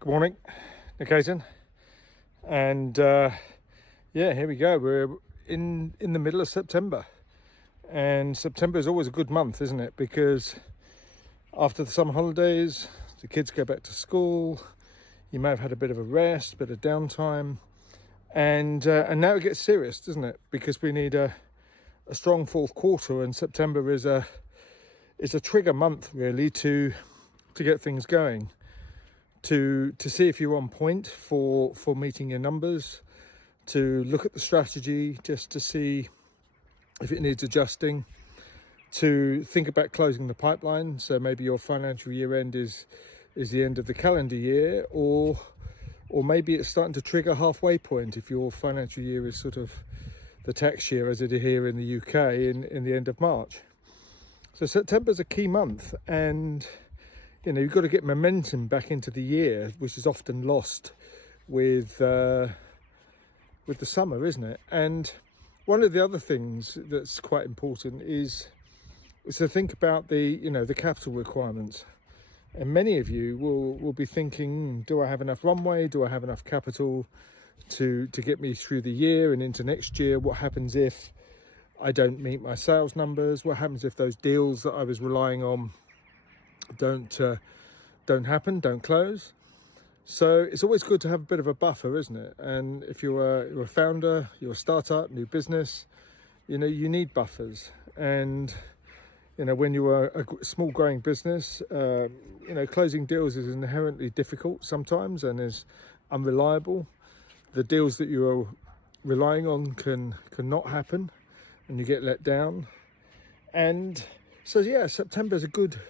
Good morning, Nick, and here we go. We're in the middle of September, and September is always a good month, isn't it? Because after the summer holidays, the kids go back to school. You may have had a bit of a rest, bit of downtime, and now it gets serious, doesn't it? Because we need a strong fourth quarter, and September is a trigger month really to get things going. To see if you're on point for meeting your numbers, to look at the strategy just to see if it needs adjusting, to think about closing the pipeline. So maybe your financial year end is the end of the calendar year, or maybe it's starting to trigger halfway point if your financial year is sort of the tax year as it is here in the UK in the end of March. So September's a key month, and you've got to get momentum back into the year, which is often lost with the summer, isn't it? And one of the other things that's quite important is to think about the capital requirements. And many of you will be thinking, do I have enough runway? Do I have enough capital to get me through the year and into next year? What happens if I don't meet my sales numbers? What happens if those deals that I was relying on don't happen, don't close? So it's always good to have a bit of a buffer, isn't it? And if you're a founder, you're a startup, new business, you need buffers. And when you're a small growing business, closing deals is inherently difficult sometimes and is unreliable. The deals that you are relying on can not happen, and you get let down. And so September is a good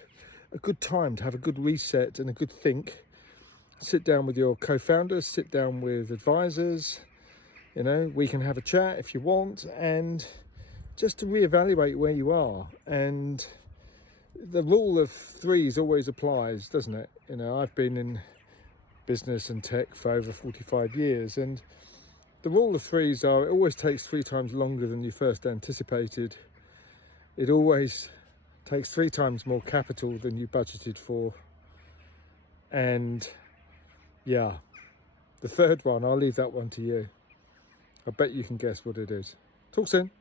time to have a good reset and a good think. Sit down with your co-founders, sit down with advisors, we can have a chat if you want, and just to reevaluate where you are. And the rule of threes always applies, doesn't it? I've been in business and tech for over 45 years, and the rule of threes are, it always takes 3 times longer than you first anticipated. It always takes 3 times more capital than you budgeted for. And the third one, I'll leave that one to you. I bet you can guess what it is. Talk soon.